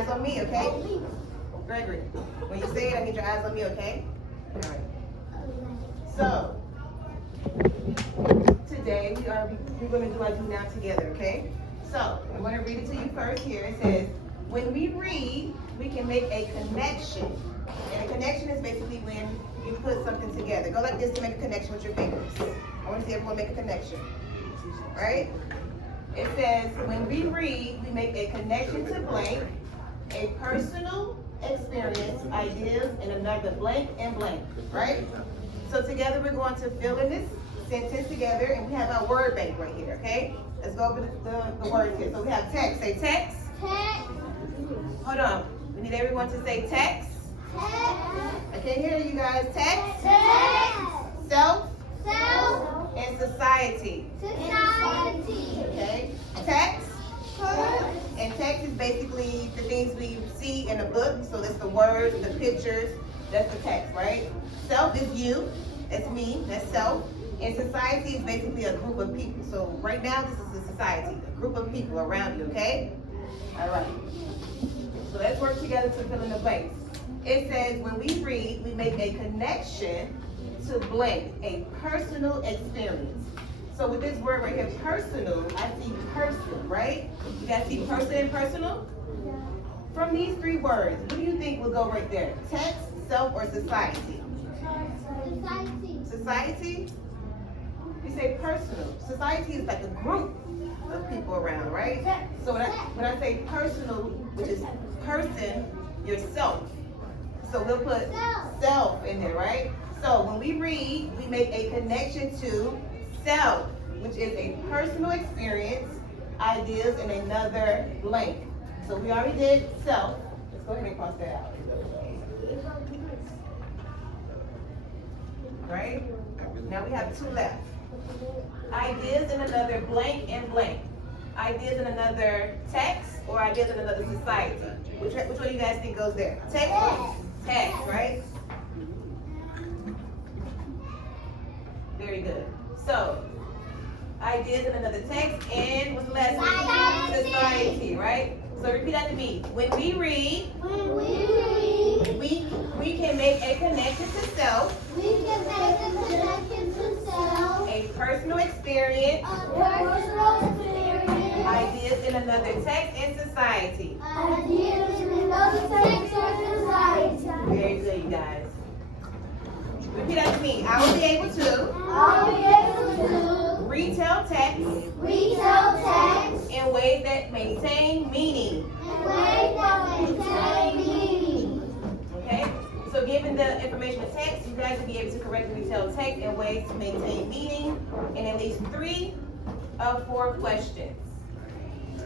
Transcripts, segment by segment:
eyes on me, okay? Gregory, when you say it, I need your eyes on me, okay? All right. So, today we're going to do our do now together, okay? So, I'm going to read it to you first here. It says, when we read, we can make a connection. And a connection is basically when you put something together. Go like this to make a connection with your fingers. I want to see everyone make a connection. All right? It says, when we read, we make a connection to blank, a personal experience, ideas, and another blank and blank, right? So together we're going to fill in this sentence together, and we have our word bank right here, okay? Let's go over the words here. So we have text. Say text. Text. Hold on. We need everyone to say text. Text. I can't hear you guys. Text. Text. Self. Self. And society. Society. Okay? Text. And text is basically the things we see in a book. So that's the words, the pictures. That's the text, right? Self is you. That's me. That's self. And society is basically a group of people. So right now, this is a society, a group of people around you, okay? All right. So let's work together to fill in the blanks. It says, when we read, we make a connection to blank, a personal experience. So with this word right here, personal, I see person, right? You guys see person and personal? From these three words, what do you think will go right there? Text, self, or society? Society. Society? You say personal. Society is like a group of people around, right? So when I say personal, which is person, yourself. So we'll put self in there, right? So when we read, we make a connection to self, which is a personal experience, ideas, and another blank. So we already did self. Let's go ahead and cross that out. Right? Now we have two left. Ideas and another blank and blank. Ideas and another text, or ideas and another society. Which one do you guys think goes there? Text? Text, right? Very good. So, ideas and another text, and what's the last one? Society, right? So repeat after me. When we read, we can make a connection to self. We can make a connection to self. A personal experience. A personal experience. Ideas in another text and society. Ideas in another text or society. Very good, you guys. Repeat after me. I will be able to retell text in ways that maintain meaning. Okay? So given the information of text, you guys will be able to correctly retell text in ways to maintain meaning in at least 3 of 4 questions.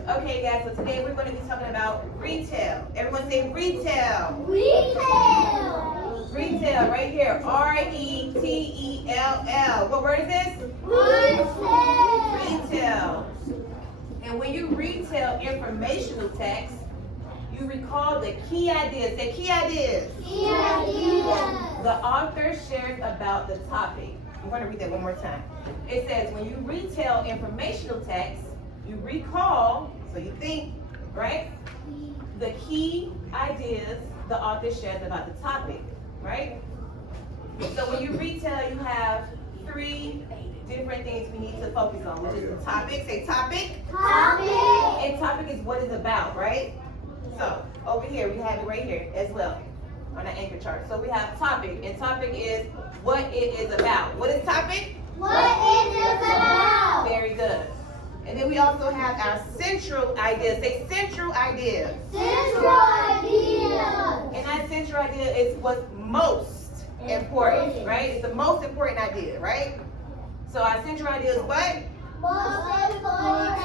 Okay, guys, so today we're going to be talking about retail. Everyone say retail. Retail. Retail, right here. R-E-T-E-L-L. What word is this? Retail. And when you retell informational text, you recall the key ideas. Say key ideas. Key ideas. The author shares about the topic. I'm going to read that one more time. It says, when you retell informational text, you recall, so you think, right? The key ideas the author shares about the topic, right? So when you retell, you have 3 different things we need to focus on, which is the topic. Say topic. Topic. And topic is what it's about, right? So over here, we have it right here as well on the anchor chart. So we have topic, and topic is what it is about. What is topic? What is it about? Very good. And then we also have our central idea. Say central idea. Central idea. And that central idea is what's most important, right? It's the most important idea, right? So our central idea is what? Most important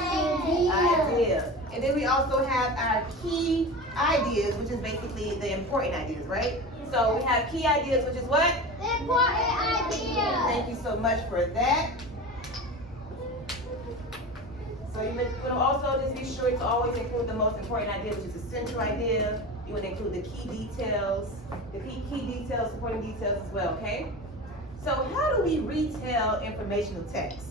idea. And then we also have our key ideas, which is basically the important ideas, right? So we have key ideas, which is what? Important idea. Thank you so much for that. So you would also just be sure to always include the most important idea, which is the central idea. You would include the key details, supporting details as well, okay? So how do we retell informational text?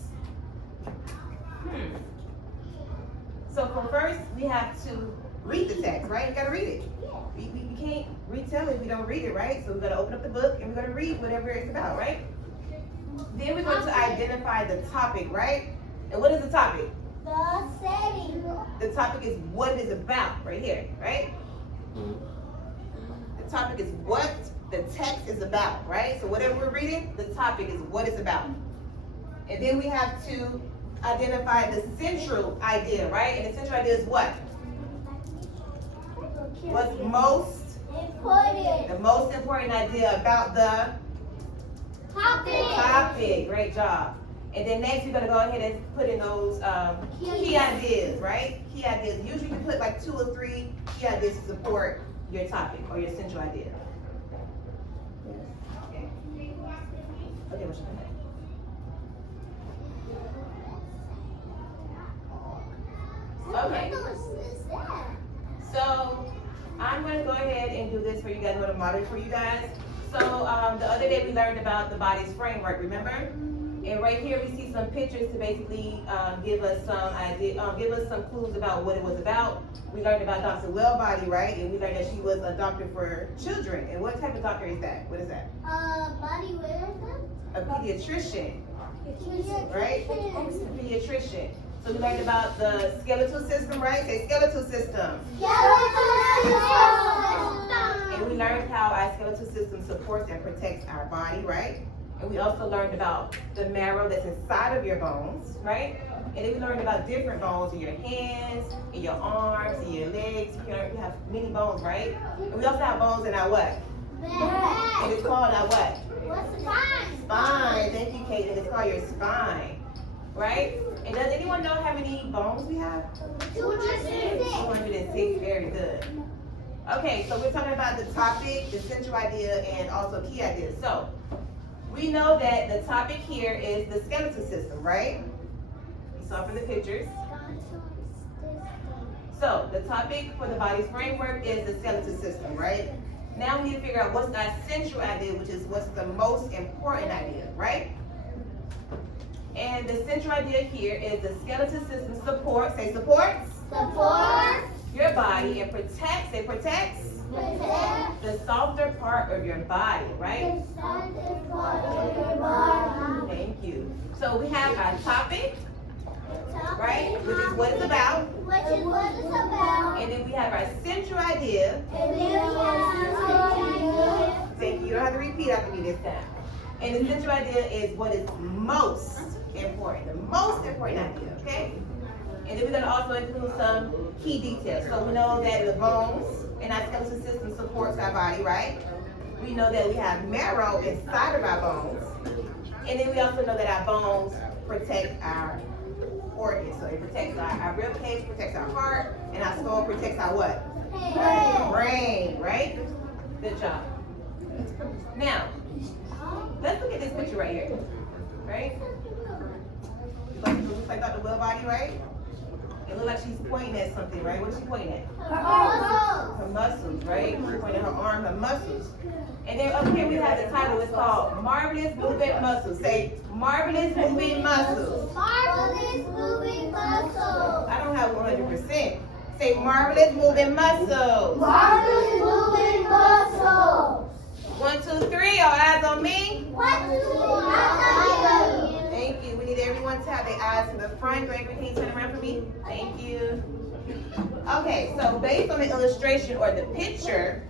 So for first, we have to read the text, right? You gotta read it. We can't retell it if we don't read it, right? So we're gonna open up the book and we're gonna read whatever it's about, right? Then we're going to identify the topic, right? And what is the topic? The setting. The topic is what it is about, right here, right? The topic is what the text is about, right? So whatever we're reading, the topic is what it's about. And then we have to identify the central idea, right? And the central idea is what? What's most Important. the most important idea about the topic. Great job. And then next we're gonna go ahead and put in those key ideas, right? Key ideas. Usually you put like 2 or 3 key ideas to support your topic or your central idea. Okay. Okay, what's your name? Okay. So I'm going to go ahead and do this for you guys. I'm going to model it for you guys. So the other day we learned about the body's framework, remember? And right here we see some pictures to basically give us some idea, give us some clues about what it was about. We learned about Dr. Wellbody, right? And we learned that she was a doctor for children. And what type of doctor is that? What is that? Body weight. A pediatrician, right? A pediatrician. So we learned about the skeletal system, right? Say skeletal system. And we learned how our skeletal system supports and protects our body, right? And we also learned about the marrow that's inside of your bones, right? And then we learned about different bones in your hands, in your arms, in your legs. We have many bones, right? And we also have bones in our what? And it's called our what? Spine. Thank you, Kate. And it's called your spine, right? And does anyone know how many bones we have? 206. Very good. Okay, so we're talking about the topic, the central idea, and also key ideas. So we know that the topic here is the skeletal system, right? You saw from the pictures. So the topic for the body's framework is the skeletal system, right? Now we need to figure out what's our central idea, which is what's the most important idea, right? And the central idea here is the skeletal system supports, say supports. Your body and protects, say protects. The softer part of your body, right? Thank you. So we have our topic, right? Which is what it's about. And then we have our central idea. Thank you. You don't have to repeat after me this time. And the central idea is what is most important. The most important idea, okay? And then we're going to also include some key details. So we know that the bones in our skeletal system supports our body, right? We know that we have marrow inside of our bones. And then we also know that our bones protect our organs. So it protects our rib cage, protects our heart, and our skull protects our what? Brain, right? Good job. Now, let's look at this picture right here, right? Looks like Dr. Wellbody, right? It looks like she's pointing at something, right? What is she pointing at? Her muscles, right? She's pointing at her arm, her muscles. And then up here we have the title. It's called Marvelous Moving Muscles. Say, Marvelous Moving Muscles. I don't have 100%. Say, Marvelous Moving Muscles. 1, 2, 3. All eyes on me. Thank you. We need everyone to have their eyes to the front. Gregory, can you turn around for me? Thank you. Okay, so based on the illustration or the picture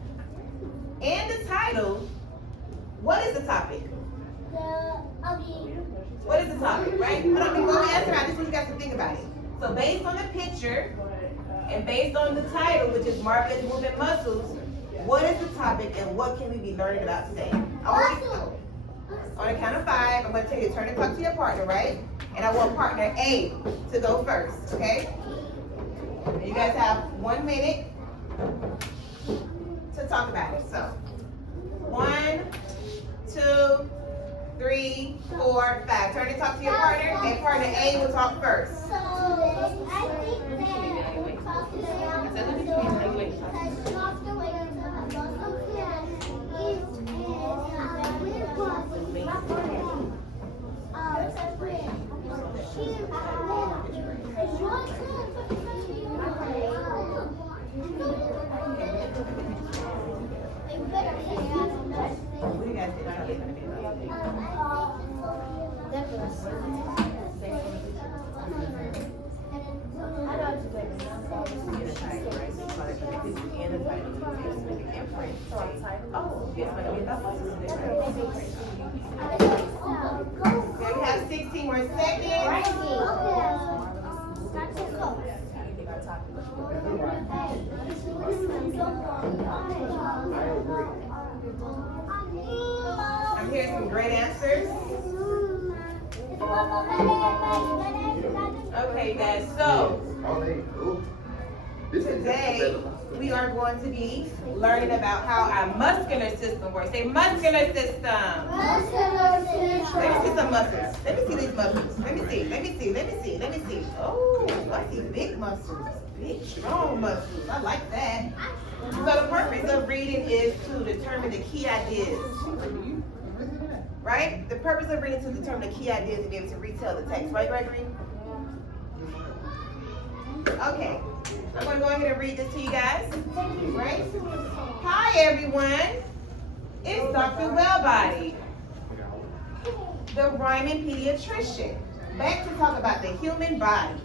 and the title, what is the topic? What is the topic, right? Hold on, before we answer, I just want you guys to think about it. So based on the picture and based on the title, which is Marvelous Moving Muscles, what is the topic and what can we be learning about today? I want you to know. On the count of 5, I'm going to tell you to turn and talk to your partner, right? And I want partner A to go first, okay? And you guys have 1 minute to talk about it. So, 1, 2, 3, 4, 5. Turn and talk to your partner, and partner A will talk first. This is in the title. It's make an inference. Oh, it's going to be about muscles today, right? Okay, we have 16 more seconds. I'm hearing some great answers. Okay, guys, so today we are going to be learning about how our muscular system works. Say muscular system. Let me see some muscles. Let me see these muscles. Let me see. Oh, I see big muscles. Big, strong muscles. I like that. So the purpose of reading is to determine the key ideas. Right? The purpose of reading is to determine the key ideas and be able to retell the text. Right, Gregory? Okay. I'm going to go ahead and read this to you guys. Right? Hi, everyone. It's Dr. Wellbody, the rhyming pediatrician. Back to talk about the human body.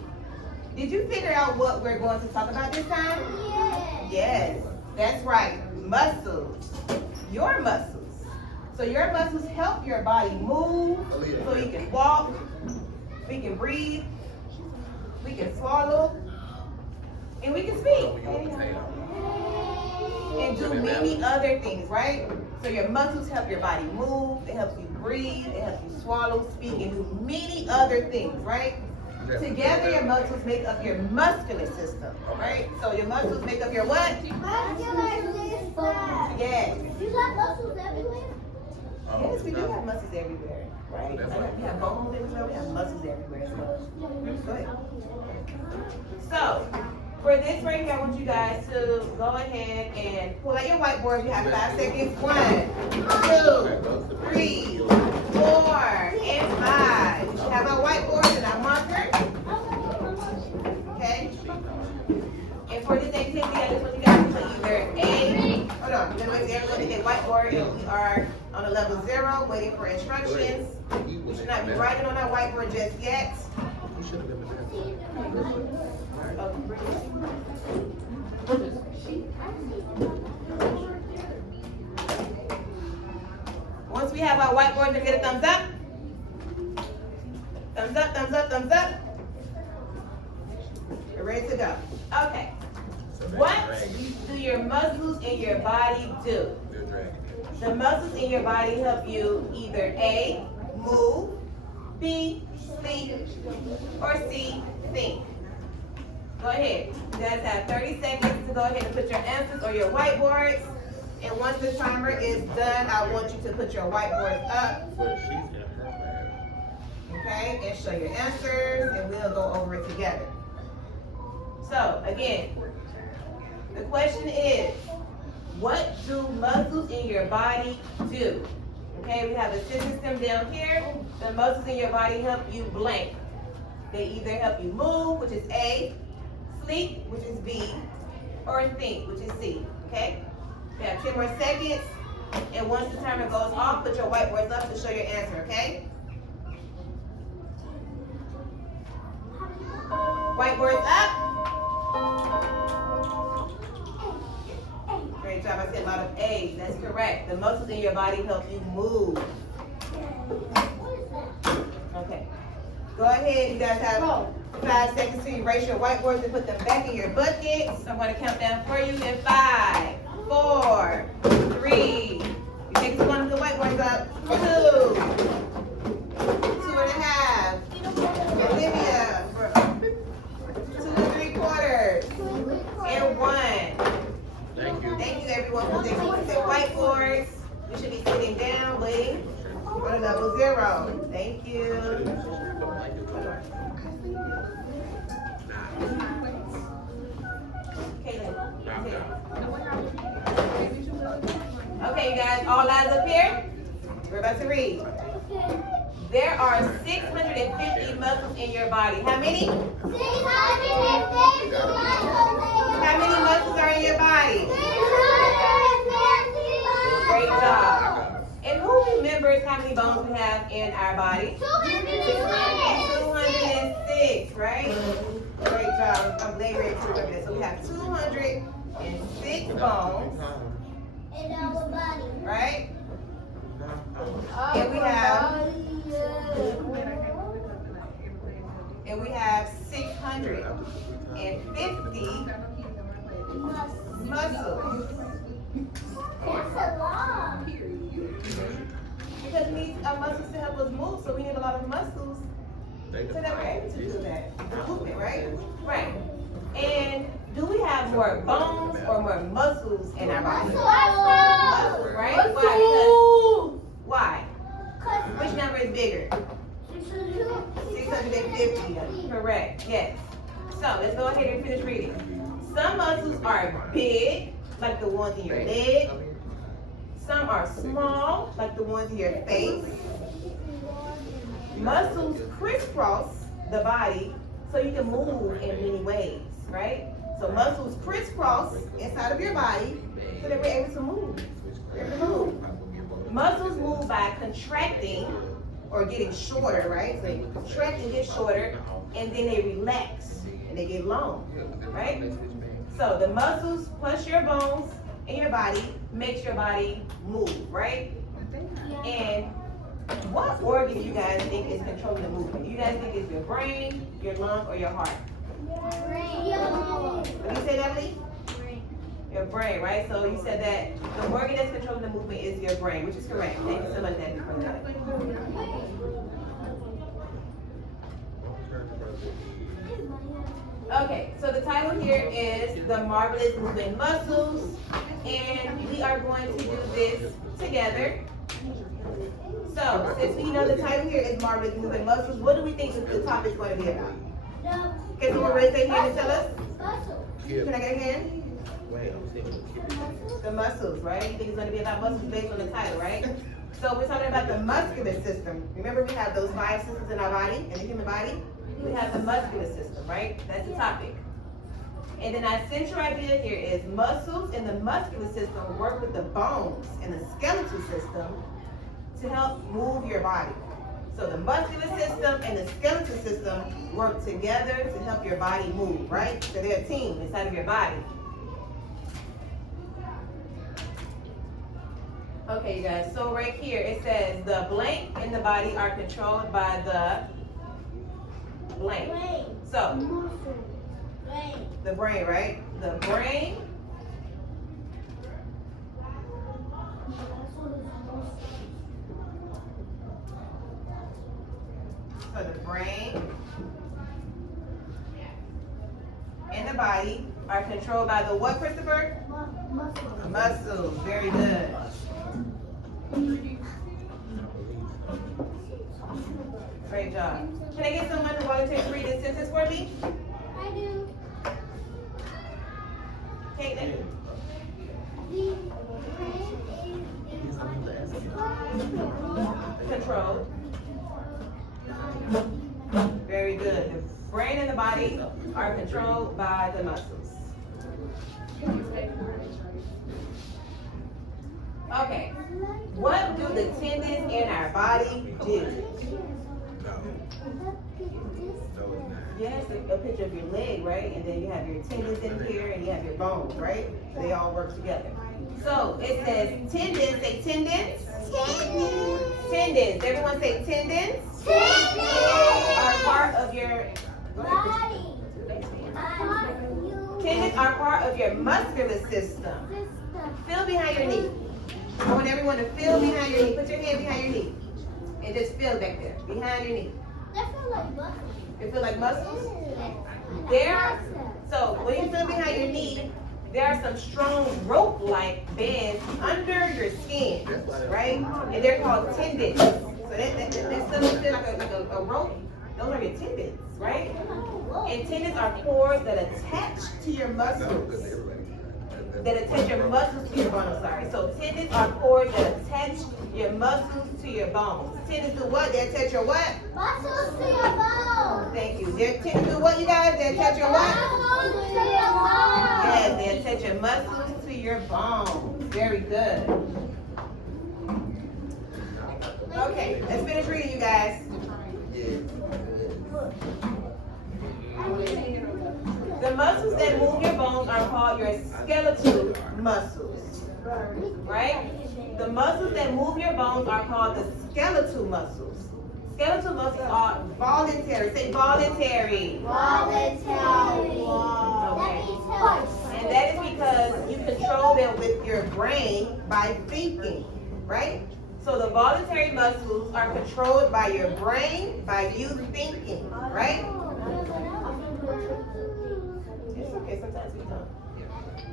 Did you figure out what we're going to talk about this time? Yes, that's right. Muscles. Your muscles. So your muscles help your body move, so you can walk, we can breathe, we can swallow, and we can speak. And do many other things, right? So your muscles help your body move, it helps you breathe, it helps you swallow, speak, and do many other things, right? Together your muscles make up your muscular system, right? So your muscles make up your what? Muscular system. Yes. You got muscles everywhere? Yes, we do have muscles everywhere, right? We have bones everywhere, we have muscles everywhere as well. Go ahead. So, for this right here, I want you guys to go ahead and pull out your whiteboard. You have 5 seconds. 1, 2, 3, 4, and 5. We should have our whiteboards and our markers. Okay? And for this activity, I just want you guys to put either A, hold on, then wait, everyone get their whiteboard, and we are on a level 0, waiting for instructions. We should not be writing on our whiteboard just yet. Once we have our whiteboard, to get a thumbs up. Thumbs up, thumbs up, thumbs up. We're ready to go. Okay. What do your muscles in your body do? The muscles in your body help you either A, move, B, sleep, or C, think. Go ahead. You guys have 30 seconds to go ahead and put your answers or your whiteboards. And once the timer is done, I want you to put your whiteboards up. Okay, and show your answers, and we'll go over it together. So, again, the question is, what do muscles in your body do? Okay, we have a system down here. The muscles in your body help you blank. They either help you move, which is A, sleep, which is B, or think, which is C. Okay? We have 10 more seconds. And once the timer goes off, put your whiteboards up to show your answer, okay? Whiteboards up. Great job. I said a lot of A's. That's correct. The muscles in your body help you move. Okay. Go ahead. You guys have 5 seconds to erase your whiteboards and put them back in your buckets. I'm going to count down for you in 5, 4, 3. You take one of the whiteboards up. 2, 2.5. Olivia. 2 3/4. And 1. Thank you. Thank you everyone for their whiteboards. We should be sitting down, waiting for level 0. Thank you. Okay, you guys, all eyes up here. We're about to read. There are 650 muscles in your body. How many? 650 muscles. How many muscles are in your body? 650 muscles. Great job. And who remembers how many bones we have in our body? 206. 206, right? Great job. I'm glad you're able to remember that. So we have 206 bones, In our body. right? And we have 650 muscles. That's a lot. Because we need our muscles to help us move, so we need a lot of muscles so that we're able to do that. The movement, right? Right. And do we have more bones or more muscles in our body? Muscles, right? Why? Which number is bigger? 650. Correct. Yes. So let's go ahead and finish reading. Some muscles are big, like the ones in your leg. Some are small, like the ones in your face. Muscles crisscross the body so you can move in many ways, right? So muscles crisscross inside of your body so that we're able to move. Muscles move by contracting or getting shorter, right? So they contract and get shorter, and then they relax and they get long, right? So the muscles plus your bones in your body makes your body move, right? And what organ you guys think is controlling the movement? You guys think it's your brain, your lung, or your heart? What do you say, Natalie? Your brain, right? So you said that the organ that's controlling the movement is your brain, which is correct. Thank you so much, Natalie, for that. Okay, so the title here is The Marvelous Moving Muscles, and we are going to do this together. So, since we know the title here is Marvelous Moving Muscles, what do we think the topic is going to be about? Can someone raise their hand and tell us? Can I get a hand? The muscles, right? You think it's going to be about muscles based on the title, right? So we're talking about the muscular system. Remember, we have those 5 systems in our body, in the human body? We have the muscular system, right? That's the topic. And then our central idea here is muscles in the muscular system work with the bones in the skeletal system to help move your body. So the muscular system and the skeletal system work together to help your body move, right? So they're a team inside of your body. Okay, you guys, so right here it says the blank in the body are controlled by the blank. So, the brain, right? The brain so the brain and the body are controlled by the what, Christopher? Muscles. Very good. Great job. Can I get someone to volunteer to read this sentence for me? I do. Caitlin. Control. Very good. The brain and the body are controlled by the muscles. Okay. What do the tendons in our body do? Yes, a picture of your leg, right? And then you have your tendons in here and you have your bones, right? They all work together. So it says tendons. Say tendons. Tendons. Everyone say tendons. Are part of your tendons are part of your muscular system. Feel behind your knee. I want everyone to feel behind your knee. Put your hand behind your knee. And just feel back there. Behind your knee. It feel like muscles? So when you feel behind your knee, there are some strong rope-like bands under your skin, right? And they're called tendons. So that doesn't feel like a rope. Those are your tendons, right? And tendons are cords that attach to your muscles. That attach your muscles to your bones, sorry. So tendons are cords that attach your muscles to your bones. Tendons do what? They attach your what? Muscles to your bones. Thank you. Tendons do what, you guys? They attach your what? Muscles to your bones. Yes, they attach your muscles to your bones. Very good. Okay, let's finish reading, you guys. The muscles that move your bones are called your skeletal muscles, right? The muscles that move your bones are called the skeletal muscles. Skeletal muscles are voluntary. Say voluntary. Voluntary. Okay. And that is because you control them with your brain by thinking, right? So the voluntary muscles are controlled by your brain by you thinking, right? It's okay, sometimes we don't.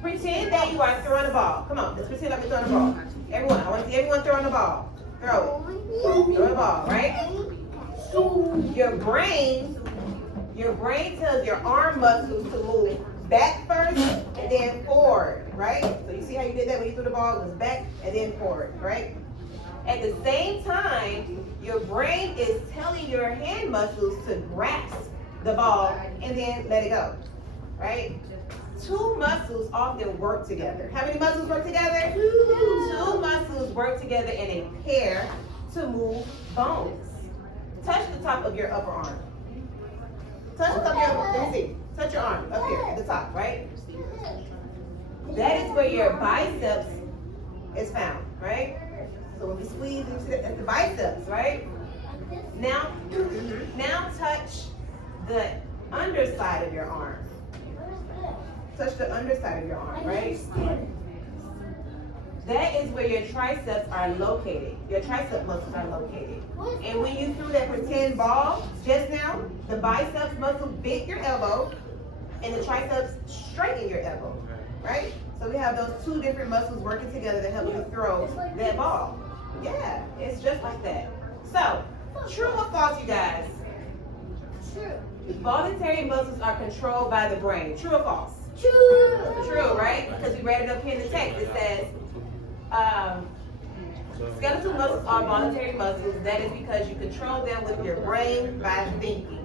Pretend that you are throwing a ball. Come on, let's pretend like we're throwing a ball. Everyone, I want to see everyone throwing a ball. Throw it. Throw the ball, right? Your brain tells your arm muscles to move back first and then forward, right? So you see how you did that when you threw the ball? It was back and then forward, right? At the same time, your brain is telling your hand muscles to grasp the ball and then let it go, right? Two muscles often work together. How many muscles work together? Two muscles work together in a pair to move bones. Touch the top of your upper arm. Touch the top of your, let me see. Touch your arm up here at the top, right? That is where your biceps is found, right? So when we squeeze, you see that's the biceps, right? Now touch the underside of your arm. Touch the underside of your arm, right? That is where your triceps are located. Your tricep muscles are located. And when you threw that pretend ball just now, the biceps muscle bent your elbow and the triceps straighten your elbow, right? So we have those two different muscles working together to help you throw that ball. Yeah, it's just like that. So, true or false, you guys? True. Voluntary muscles are controlled by the brain. True or false? True. True, right? Because we read it up here in the text. It says, skeletal muscles are voluntary muscles. That is because you control them with your brain by thinking.